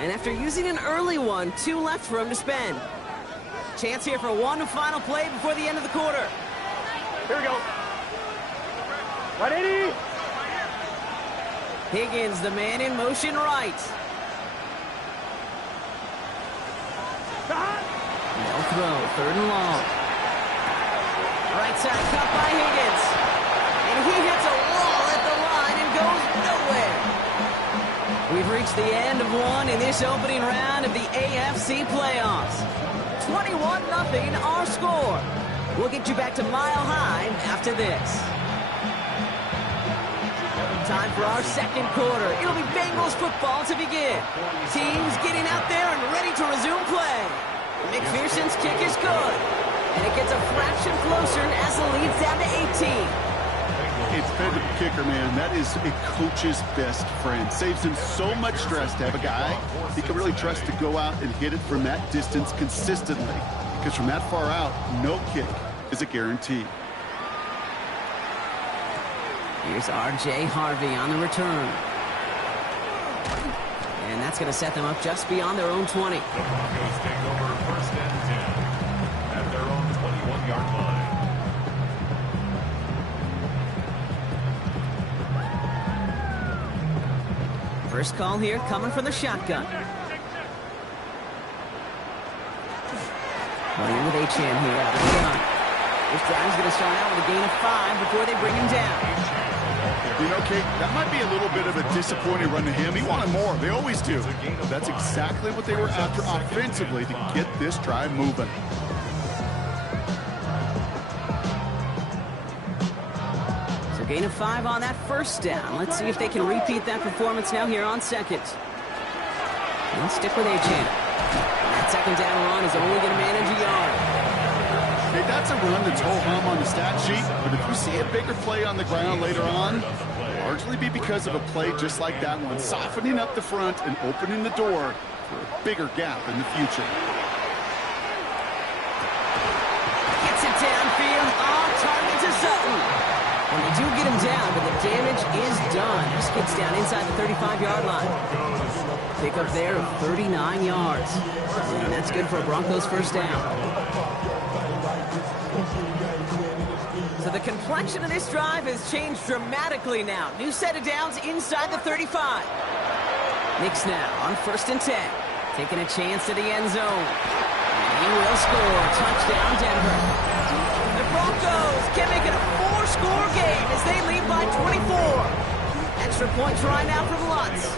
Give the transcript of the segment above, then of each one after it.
And after using an early one, 2 left for him to spend. Chance here for one final play before the end of the quarter. Here we go. 180. Higgins, the man in motion right. No throw, 3rd and long. Right side cut by Higgins. And he hits a wall at the line and goes nowhere. We've reached the end of one in this opening round of the AFC playoffs. 21-0 our score. We'll get you back to Mile High after this. Time for our second quarter. It'll be Bengals football to begin. Teams getting out there and ready to resume play. McPherson's kick is good. And it gets a fraction closer as the lead's down to 18. It's fed to the kicker, man. That is a coach's best friend. Saves him so much stress to have a guy he can really trust to go out and hit it from that distance consistently. Because from that far out, no kick is a guarantee. Here's R.J. Harvey on the return. And that's going to set them up just beyond their own 20. The Broncos take over 1st and 10 at their own 21-yard line. First call here coming from the shotgun. Running with Achane here out of the gun. This drive's going to start out with a gain of 5 before they bring him down. You know, Kate, that might be a little bit of a disappointing run to him. He wanted more. They always do. That's exactly what they were after offensively to get this drive moving. So gain of 5 on that first down. Let's see if they can repeat that performance now here on second. Let's stick with Achane. That second down run is only going to manage a yard. Hey, that's a run that's ho-hum on the stat sheet, but if you see a bigger play on the ground later on, largely be because of a play just like that one, softening up the front and opening the door for a bigger gap in the future. Gets it downfield, on target to Sutton. And they do get him down, but the damage is done. He skids down inside the 35-yard line. Pick up there of 39 yards. And that's good for a Broncos first down. So the complexion of this drive has changed dramatically now. New set of downs inside the 35. Knicks now on 1st and 10. Taking a chance to the end zone. And he will score. Touchdown, Denver. The Broncos can make it a 4-score game as they lead by 24. Extra point try now from Lutz.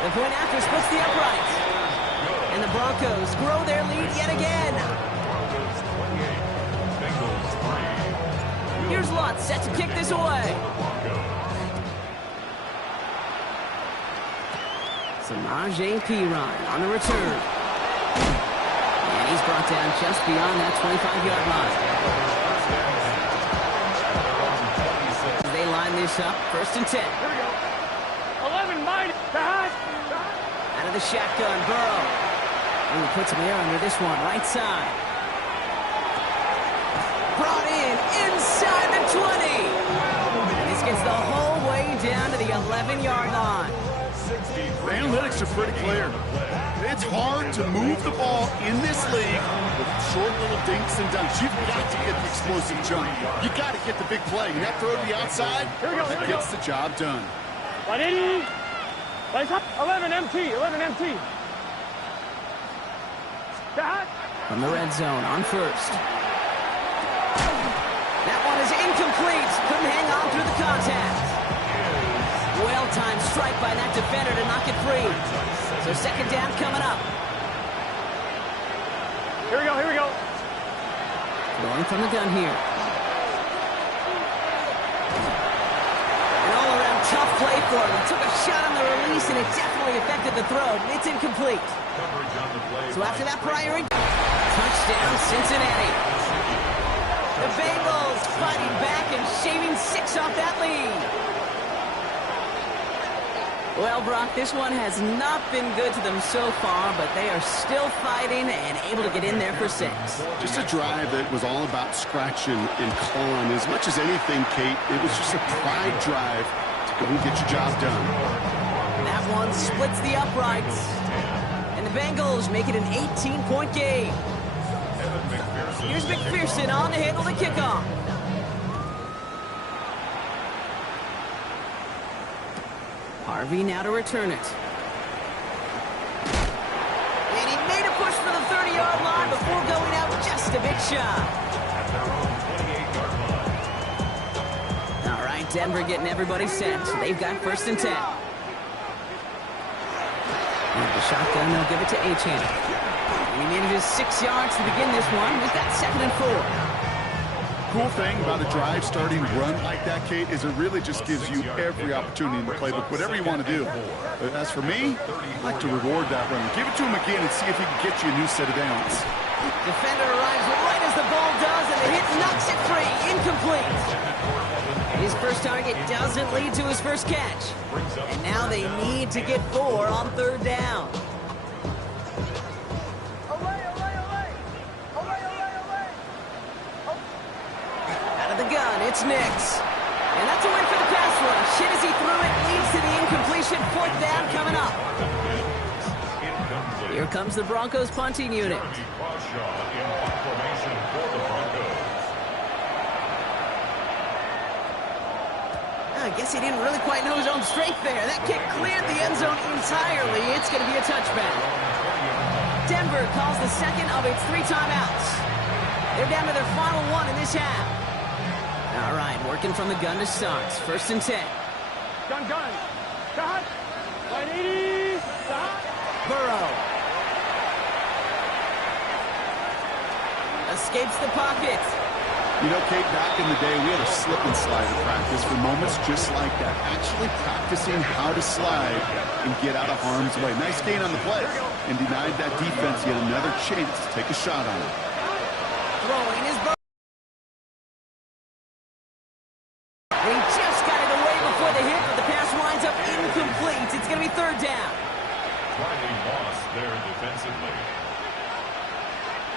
The point after splits the uprights. And the Broncos grow their lead yet again. Here's Lutz set to kick this away. Samaje Perine on the return. And he's brought down just beyond that 25-yard line. As they line this up, 1st and 10. Here we go. 11 minus. Out of the shotgun, Burrow. Ooh, puts him there under this one, right side. Brought in inside the 20. And this gets the whole way down to the 11-yard line. The analytics are pretty clear. It's hard to move the ball in this league with short little dinks and dunks. You've got to get the explosive jump. You've got to get the big play. And that throw to the outside, that gets the job done. 180. 11 MT. 11 MT. From the red zone on 1st. That one is incomplete. Couldn't hang on through the contact. Well-timed strike by that defender to knock it free. So 2nd down coming up. Here we go. Here we go. Going from the gun here. An all-around tough play for him. He took a shot on the release, and it definitely affected the throw. It's incomplete. So after that prior touchdown, Cincinnati. The Bengals fighting back and shaving 6 off that lead. Well, Brock, this one has not been good to them so far, but they are still fighting and able to get in there for 6. Just a drive that was all about scratching and clawing. As much as anything, Kate, it was just a pride drive to Go and get your job done. That one splits the uprights. And the Bengals make it an 18-point game. Here's McPherson on to handle the kickoff. Harvey now to return it. And he made a push for the 30-yard line before going out just a bit shy. All right, Denver getting everybody set. They've got 1st and 10. And the shotgun, they'll give it to Achane. And he manages 6 yards to begin this one. We've got 2nd and 4. Cool thing about a drive starting run like that, Kate, is it really just gives you every opportunity in the playbook, whatever you want to do. But as for me, I like to reward that run. Give it to him again and see if he can get you a new set of downs. Defender arrives right as the ball does, and the hit knocks it free. Incomplete. His first target doesn't lead to his first catch. And now they need to get 4 on 3rd down. Out of the gun, it's Nix. And that's a win for the pass rush. Hit as he threw it, leads to the incompletion. 4th down coming up. Here comes the Broncos punting unit. I guess he didn't really quite know his own strength there. That kick cleared the end zone entirely. It's going to be a touchback. Denver calls the 2nd of its 3 timeouts. They're down to their final 1 in this half. All right, working from the gun to start. 1st and 10. Gun. Cut. 180. Stop. Burrow. Escapes the pocket. You know, Kate, back in the day, we had a slip and slide in practice for moments just like that. Actually practicing how to slide and get out of harm's way. Nice gain on the play. And denied that defense yet another chance to take a shot on it. Throwing is Burrow. He just got it away before the hit, but the pass winds up incomplete. It's going to be 3rd down. Slightly lost there defensively.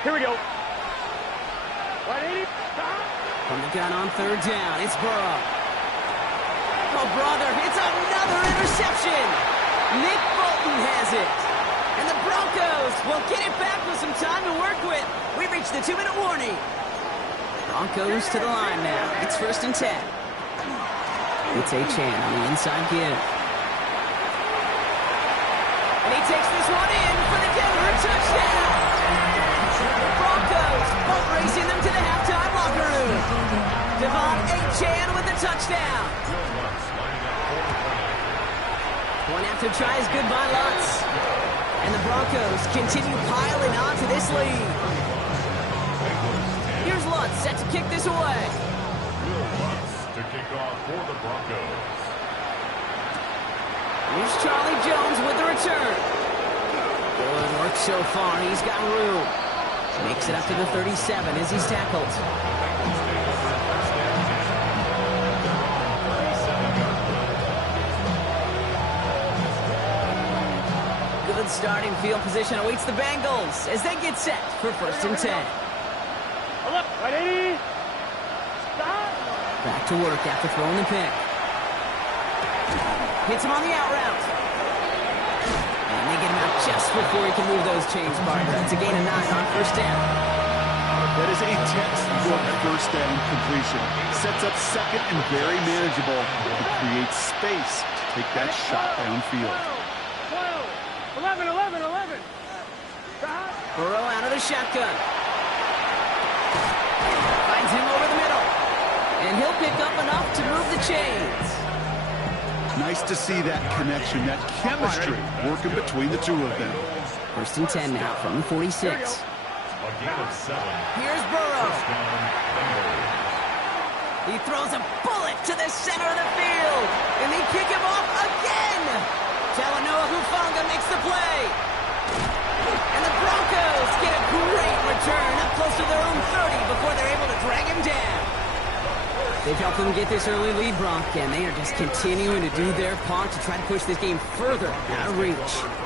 Here we go. 180. Stop. From the gun on 3rd down, it's Burrow. Oh, brother, it's another interception. Nick Bolton has it. And the Broncos will get it back with some time to work with. We've reached the 2-minute warning. Broncos to the line now. It's 1st and 10. It's Achane on the inside give. And he takes this one in for the Denver touchdown. The Broncos boat racing them to the halftime locker room. Devon Achane with the touchdown. One after tries good by Lutz. And the Broncos continue piling on to this lead. Here's Lutz set to kick this away. To kick off for the Broncos. Here's Charlie Jones with the return. Good work so far. He's got room. Makes it up to the 37 as he's tackled. Good starting field position awaits the Bengals as they get set for 1st and 10. 180. Stop. Back to work after throwing the pick. Hits him on the out route. And they get him out just before he can move those chains, partner. It's a gain of 9 on 1st down. That is a textbook 1st down completion. Sets up 2nd and very manageable and creates space to take that shot downfield. 12. 11. Stop. Burrow out of the shotgun. Finds him over the middle. And he'll pick up enough to move the chains. Nice to see that connection, that chemistry working between the 2 of them. 1st and 10 now from the 46. A gain of 7. Here's Burrow. Touchdown, Bengals. He throws a bullet to the center of the field. And they kick him off again. Talanoa Hufanga makes the play. And the Broncos get a great return up close to their own 30 before they're able to drag him down. They've helped them get this early lead, Bronk, and they are just continuing to do their part to try to push this game further out of reach.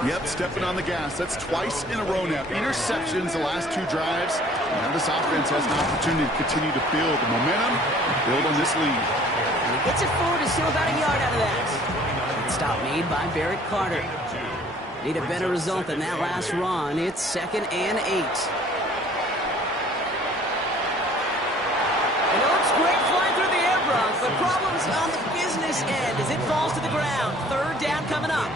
Yep, stepping on the gas. That's twice in a row now. Interceptions the last 2 drives. Now this offense has an opportunity to continue to build the momentum, build on this lead. And he gets it forward, is still about a yard out of that. Good stop made by Barrett Carter. Need a better result than that last run. It's 2nd and 8. And it looks great flying through the air, Bronk, but problems on the business end as it falls to the ground. 3rd down coming up.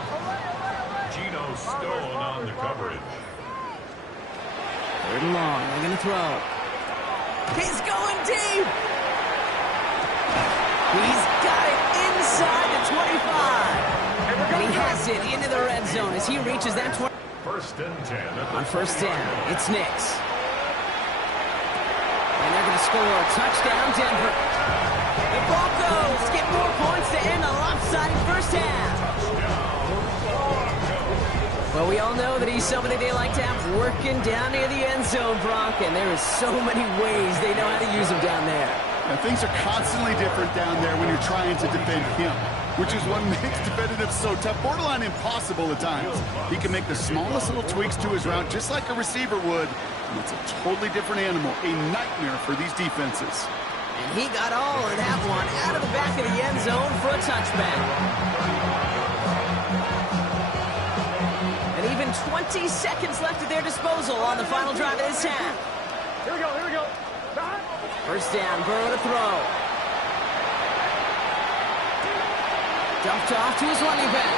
Geno Stone on the coverage. 3rd and long. They're going to throw. He's going deep. He's got it inside the 25. And he has it into the red zone as he reaches that 20. 1st and 10. On 1st down, it's Knicks. And they're going to score. Touchdown, Denver. The Broncos get more points to end the lopsided first half. Well, we all know that he's somebody they like to have working down near the end zone, Bronk, and there is so many ways they know how to use him down there. Now, things are constantly different down there when you're trying to defend him, which is what makes defending him so tough, borderline impossible at times. He can make the smallest little tweaks to his route just like a receiver would, and it's a totally different animal, a nightmare for these defenses. And he got all of that one out of the back of the end zone for a touchback. And even 20 seconds left at their disposal on the final drive of this half. Here we go, here we go. 1st down, Burrow to throw. Dumped off to his running back.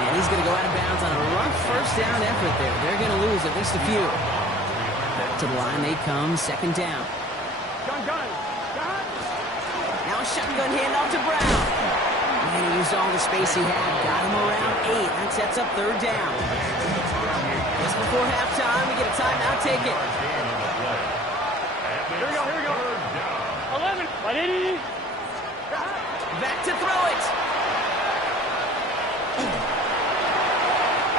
And he's going to go out of bounds on a rough 1st down effort there. They're going to lose at least a few. Back to the line they come, 2nd down. Gun. Now a shotgun handoff to Brown. And he used all the space he had. Got him around 8. That sets up 3rd down. Just before halftime, we get a timeout. Take it. Here we go. 11. 180. Back to throw it.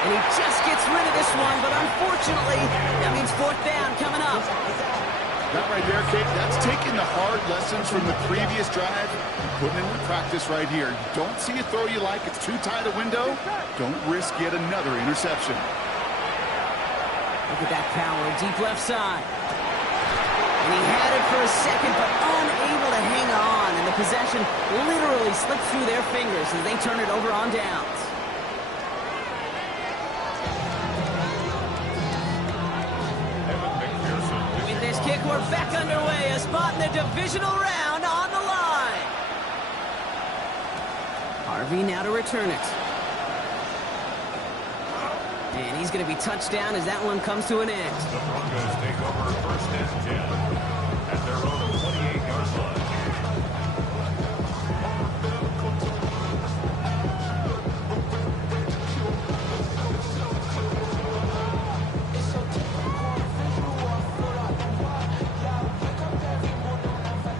And he just gets rid of this one, but unfortunately, that means 4th down coming up. That right there, Kate, that's taking the hard lessons from the previous drive and putting it into practice right here. You don't see a throw you like, it's too tight a window, don't risk yet another interception. Look at that power, deep left side. And he had it for a second, but unable to hang on, and the possession literally slipped through their fingers as they turn it over on downs. With this kick, we're back underway. A spot in the divisional round on the line. Harvey now to return it. And he's going to be touched down as that one comes to an end. The Broncos take over 1st and 10 at their own 28-yard line.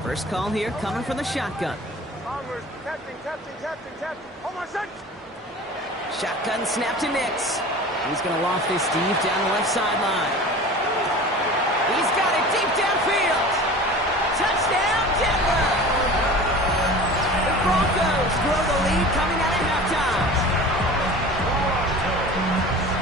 First call here coming from the shotgun. Onward. Captain. Hold on, son. Shotgun snap to Nix. He's going to loft this deep down the left sideline. He's got it deep downfield. Touchdown, Denver. The Broncos grow the lead coming out of halftime.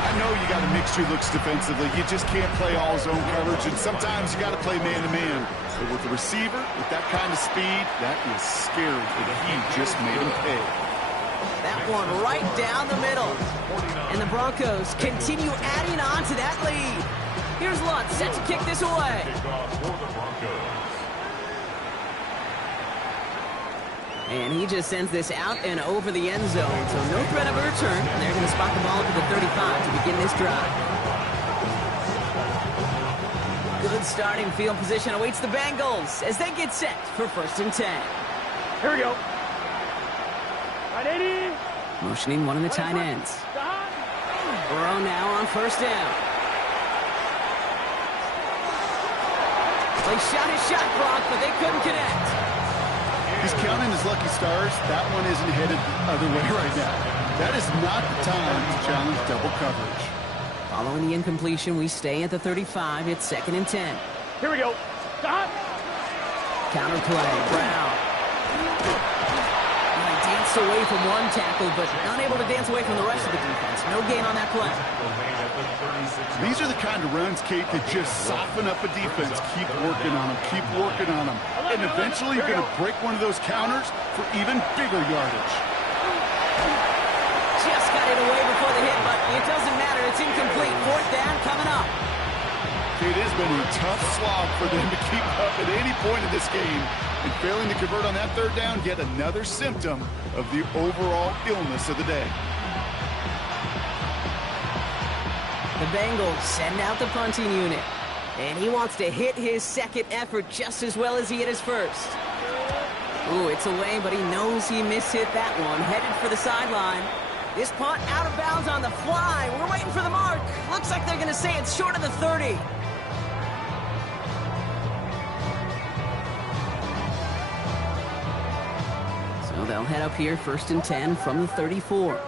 I know you got to mix your looks defensively. You just can't play all zone coverage, and sometimes you got to play man-to-man. But with the receiver, with that kind of speed, that is scary, and he just made him pay. That one right down the middle. And the Broncos continue adding on to that lead. Here's Lutz set to kick this away. And he just sends this out and over the end zone. So no threat of a return. And they're going to spot the ball to the 35 to begin this drive. Good starting field position awaits the Bengals as they get set for 1st and 10. Here we go. 180. Motioning one of the tight ends. Burrow now on 1st down. They shot his shot, Brock, but they couldn't connect. He's counting his lucky stars. That one isn't headed the other way right now. That is not the time to challenge double coverage. Following the incompletion, we stay at the 35. It's 2nd and 10. Here we go. Counter play. Brown He danced away from one tackle, but not able to dance away from the rest of the defense. No gain on that play. These are the kind of runs, Kate, that just soften up a defense. Keep working on them. Keep working on them. And eventually you're going to break one of those counters for even bigger yardage. Just got it away before the hit, but it doesn't matter. It's incomplete. Fourth down coming up. It has been a tough slog for them to keep up at any point in this game. And failing to convert on that third down, yet another symptom of the overall illness of the day. The Bengals send out the punting unit. And he wants to hit his second effort just as well as he hit his first. Ooh, it's away, but he knows he mishit that one. Headed for the sideline. This punt out of bounds on the fly. We're waiting for the mark. Looks like they're going to say it's short of the 30. So they'll head up here, 1st and 10 from the 34.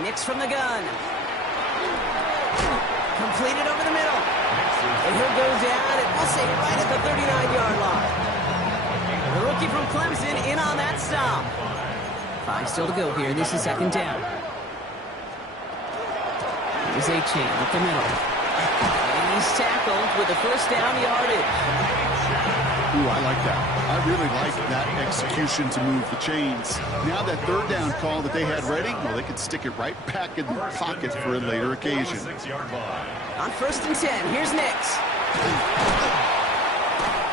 Nix from the gun. Completed over the middle. And he'll go down, and we'll say right at the 39-yard line. The rookie from Clemson in on that stop. 5 still to go here. This is 2nd down. Here's A-Chain up the middle. And he's tackled with the 1st down yardage. Ooh, I like that. I really like that execution to move the chains. Now that 3rd down call that they had ready, well, they could stick it right back in the pocket for a later occasion. On 1st and 10, here's Nix.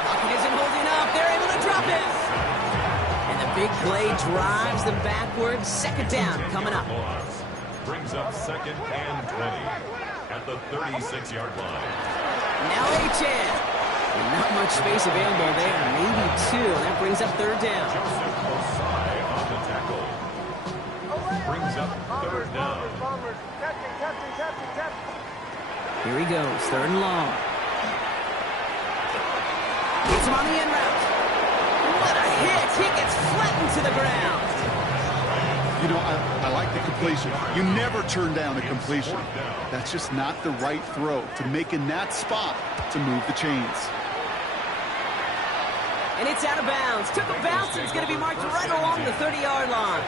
Pocket isn't holding up. They're able to drop it. And the big play drives them backwards. 2nd down coming up. Brings up 2nd and 20 at the 36-yard line. Now A-Chan. Not much space available there. Maybe 2. That brings up 3rd down. Joseph Osai on the tackle. Brings up 3rd down. Here he goes. 3rd and long. Gets him on the end route. What a hit. He gets flattened to the ground. You know, I like the completion. You never turn down a completion. That's just not the right throw to make in that spot to move the chains. And it's out of bounds. Took a bounce, and it's going to be marked right along the 30-yard line.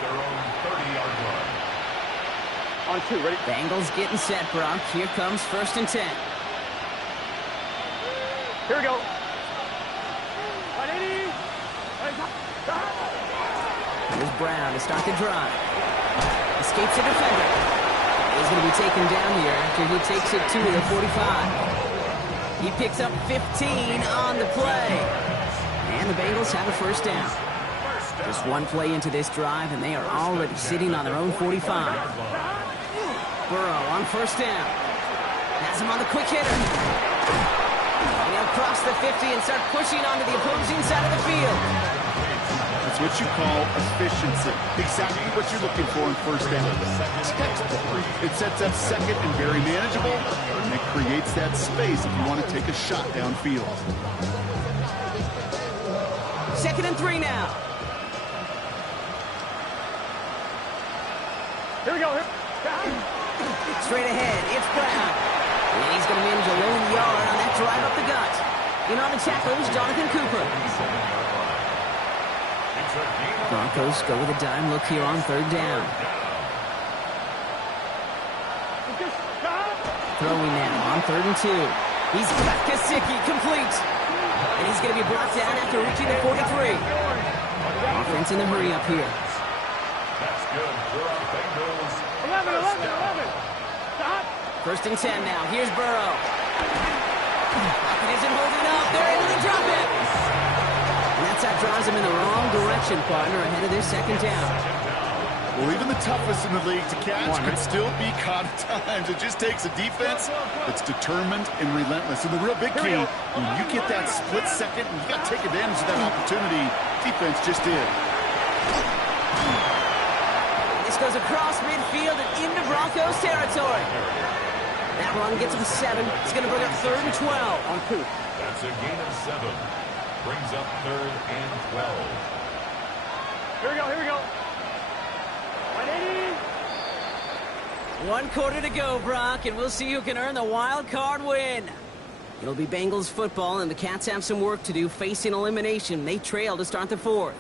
On 2, ready? Bengals getting set, Brock. Here comes 1st and 10. Here we go. Here's Brown to start the drive. Escapes the defender. He's going to be taken down here after he takes it to the 45. He picks up 15 on the play. And the Bengals have a 1st down. Just one play into this drive, and they are already sitting on their own 45. Burrow on 1st down. Has him on the quick hitter. And he'll cross the 50 and start pushing onto the opposing side of the field. That's what you call efficiency. Exactly what you're looking for in 1st down. Textbook. It sets up 2nd and very manageable, and it creates that space if you want to take a shot downfield. 2nd and 3 now. Here we go. Straight ahead, it's Brown. And he's going to manage a lone yard on that drive up the gut. In on the tackle is Jonathan Cooper. Broncos go with a dime look here on 3rd down. Throwing now on 3rd and 2. He's got Kasicki complete. And he's going to be brought down after reaching the 43. Offense in the hurry up here. That's good for our Bengals. 11. Stop. 1st and 10 now. Here's Burrow. Pocket isn't holding up. They're able to drop it. And that drives him in the wrong direction, partner, ahead of their 2nd down. Well, even the toughest in the league to catch could still be caught at times. It just takes a defense that's determined and relentless. And the real big key, when you get that split second, you got to take advantage of that opportunity. Defense just did. This goes across midfield and into Broncos territory. That run gets him 7. It's going to bring up 3rd and 12. On 2. That's a gain of 7. Brings up 3rd and 12. Here we go. 1 quarter to go, Brock, and we'll see who can earn the wild card win. It'll be Bengals football, and the Cats have some work to do facing elimination. They trail to start the fourth.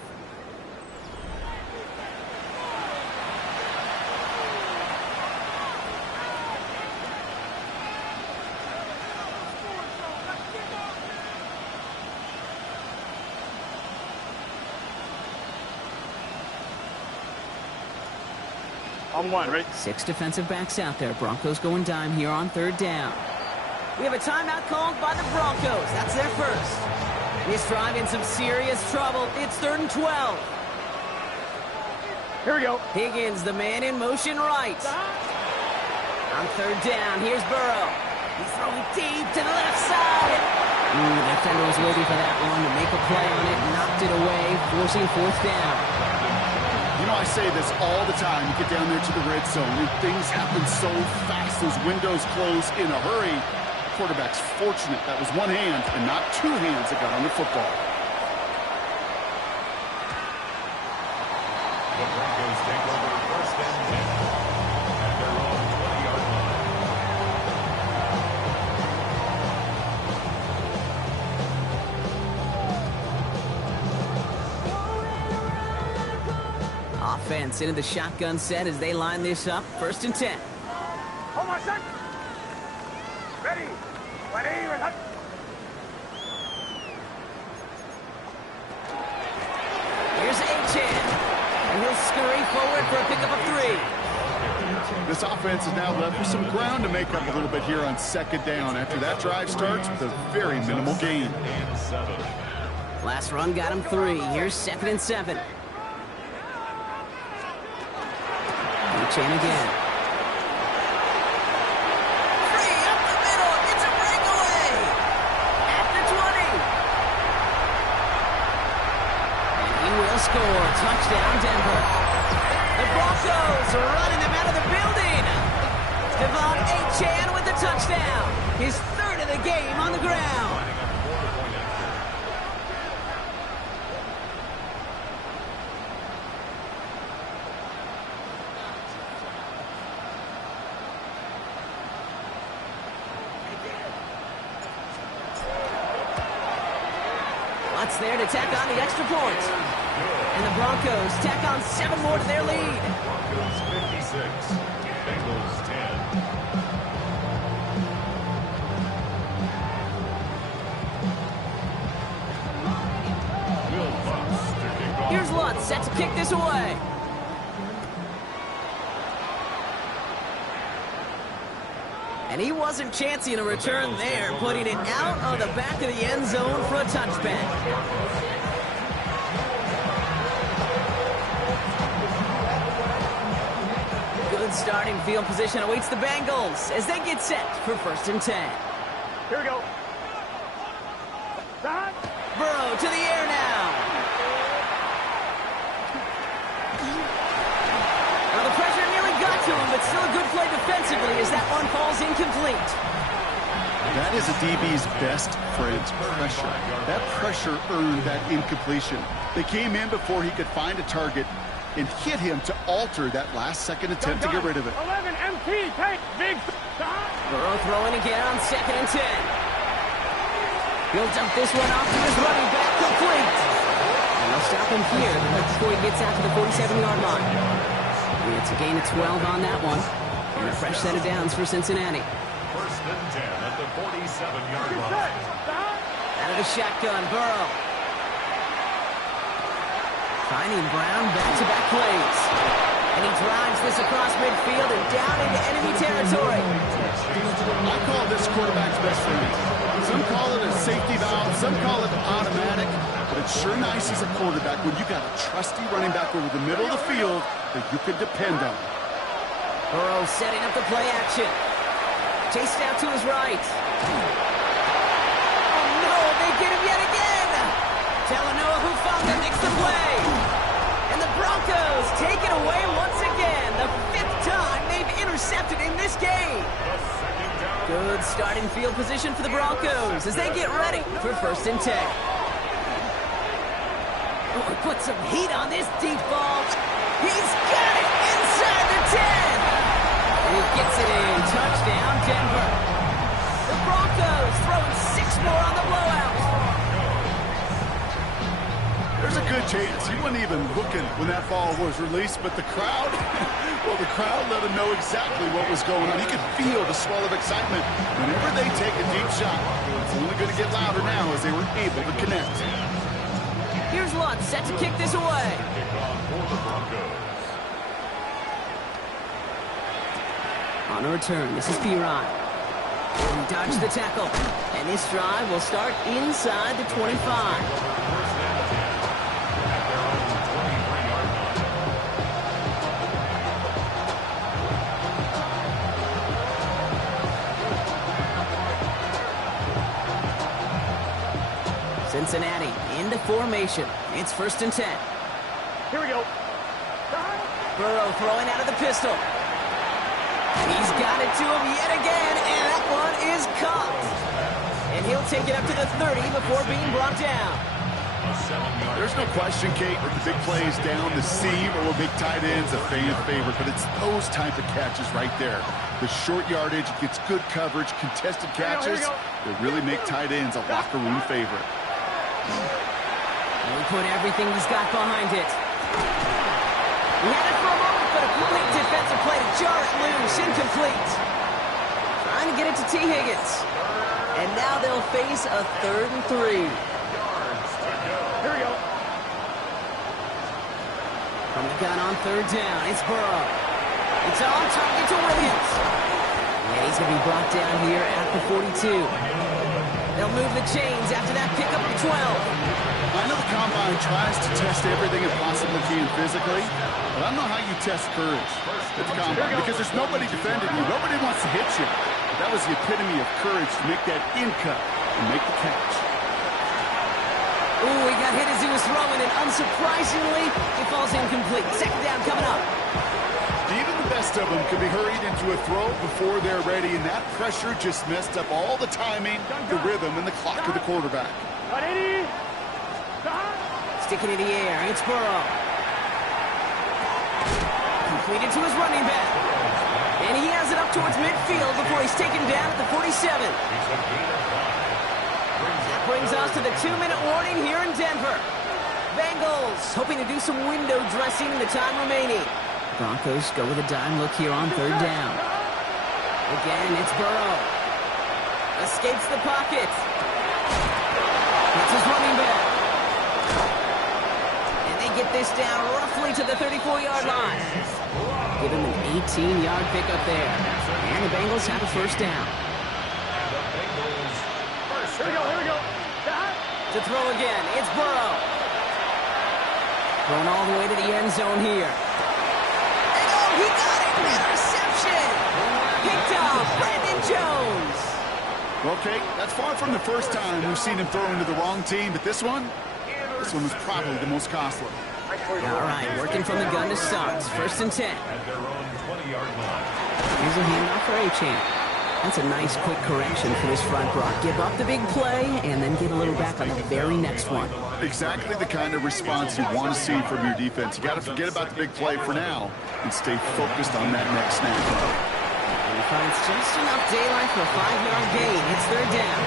On one, right? 6 defensive backs out there. Broncos going dime here on third down. We have a timeout called by the Broncos. That's their first. This drive in some serious trouble. It's 3rd and 12. Here we go. Higgins, the man in motion right. On third down, here's Burrow. He's throwing deep to the left side. The defender was waiting for that one to make a play on it. Knocked it away, forcing 4th down. You know, I say this all the time. You get down there to the red zone, and things happen so fast. Those windows close in a hurry. Quarterback's fortunate that was one hand and not 2 hands that got on the football. The Broncos take over 1st and 10 at their own 20-yard line. Offense into the shotgun set as they line this up. 1st and 10. Hold my son. Ready. Ready. Ready. Here's Achan. And he'll scurry forward for a pickup of 3. This offense is now left with some ground to make up a little bit here on 2nd down after that drive starts with a very minimal gain. Last run got him 3. Here's 2nd and 7. Achan again. Free up the middle. It's a breakaway. At the 20. And he will score. Touchdown, Denver. The Broncos are running them out of the building. Devon Achan with the touchdown. His 3rd of the game on the ground. Watts there to tack on the extra point. And the Broncos tack on 7 more to their lead. Broncos 56, Bengals 10. Will Lutz to kick off. Here's Lutz set to kick this away. And he wasn't chancing a return there, putting it out of the back of the end zone for a touchback. Good starting field position awaits the Bengals as they get set for 1st and 10. Here we go. Stop. Burrow to the air now. Well, the pressure nearly got to him, but still a good play defensively as that one falls incomplete. That is a DB's best friend, pressure. That pressure earned that incompletion. They came in before he could find a target and hit him to alter that last-second attempt to get rid of it. 11 MT. Take big. Stop. Burrow throwing again on 2nd and 10. He'll dump this one off to his running back, complete. And they'll stop him here before he gets out to the 47-yard line. It's a gain of 12 on that one. And a fresh set of downs for Cincinnati. 1st and 10 at the 47-yard line. Out of the shotgun, Burrow. Finding Brown back-to-back plays. And he drives this across midfield and down into enemy territory. I call this quarterback's best friend. Some call it a safety valve, some call it automatic, but it's sure nice as a quarterback when you got a trusty running back over the middle of the field that you can depend on. Burrow setting up the play action. Chased out to his right. Oh no, they get him yet again. Talanoa Hufanga makes the play. And the Broncos take it away once again. The 5th time they've intercepted in this game. Good starting field position for the Broncos as they get ready for 1st and 10. Oh, put some heat on this deep ball. He's got it inside the 10. And he gets it in. Touchdown, Denver. The Broncos throwing Kate, he wasn't even looking when that ball was released, but the crowd, well, the crowd let him know exactly what was going on. He could feel the swell of excitement. Whenever they take a deep shot, it's only going to get louder now as they were able to connect. Here's Lutz set to kick this away. On a return, this is Piron. He dodged the tackle, and this drive will start inside the 25. Cincinnati into formation. It's 1st and 10. Here we go. Burrow throwing out of the pistol. He's got it to him yet again, and that one is caught. And he'll take it up to the 30 before being brought down. There's no question, Kate, that the big plays down the seam or big tight ends a fan favorite, but it's those type of catches right there. The short yardage, gets good coverage, contested catches that really make tight ends a locker room favorite. And he put everything he's got behind it. He had it for a moment, but a quick defensive play to jar it loose, incomplete. Trying to get it to T. Higgins. And now they'll face a 3rd and 3. Here we go. From the gun on 3rd down, it's Burrow. It's on target to Williams. And he's going to be brought down here at the 42. They'll move the chains after that pickup of 12. I know the Combine tries to test everything it possibly can physically, but I don't know how you test courage at the Combine because there's nobody defending you. Nobody wants to hit you. But that was the epitome of courage to make that in cut and make the catch. Ooh, he got hit as he was throwing, and unsurprisingly, it falls incomplete. 2nd down coming up. Even the best of them could be hurried into a throw before they're ready, and that pressure just messed up all the timing, the rhythm, and the clock of the quarterback. Sticking in the air, it's Burrow. Completed to his running back. And he has it up towards midfield before he's taken down at the 47. That brings us to the 2-minute warning here in Denver. Bengals hoping to do some window dressing in the time remaining. Broncos go with a dime look here on 3rd down. Again, it's Burrow. Escapes the pocket. It's his running back. And they get this down roughly to the 34-yard line. Give him an 18-yard pickup there. And the Bengals have a 1st down. Here we go, here we go. To throw again, it's Burrow. Thrown all the way to the end zone here. He got it! Interception! Picked off Brandon Jones! Well, Kate, that's far from the first time we've seen him throw into the wrong team, but this one was probably the most costly. All right, working from the gun to start. 1st and 10. At their own 20-yard line. Here's a handoff for A-Champ. That's a nice quick correction for this front, Brock. Give up the big play and then get a little back on the very next one. Exactly the kind of response you want to see from your defense. You got to forget about the big play for now and stay focused on that next snap. And he finds just enough daylight for a 5-yard gain. It's 3rd down.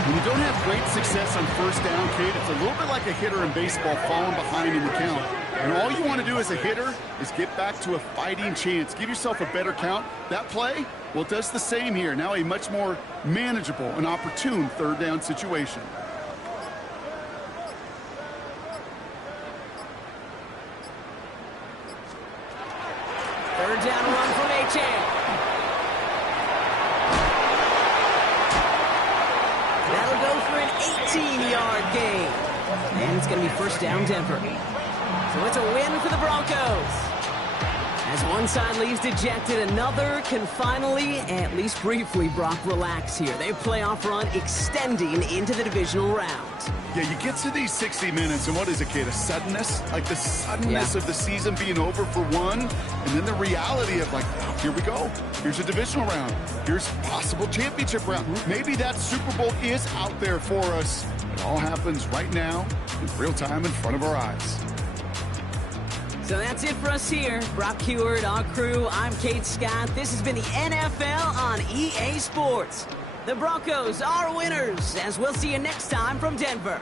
When you don't have great success on 1st down, Kate, it's a little bit like a hitter in baseball falling behind in the count. And all you want to do as a hitter is get back to a fighting chance. Give yourself a better count. That play, well, it does the same here. Now a much more manageable and opportune 3rd down situation. Third down run from A-Champ. That'll go for an 18-yard gain. And it's going to be 1st down Denver. So it's a win for the Broncos. As one side leaves dejected, another can finally, at least briefly, Brock, relax here. Their playoff run extending into the divisional round. Yeah, you get to these 60 minutes, and what is it, Kate? A suddenness? Like the suddenness of the season being over for one, and then the reality of, like, oh, here we go. Here's a divisional round. Here's possible championship round. Maybe that Super Bowl is out there for us. It all happens right now, in real time, in front of our eyes. So that's it for us here. Brock Huard, our crew, I'm Kate Scott. This has been the NFL on EA Sports. The Broncos are winners, as we'll see you next time from Denver.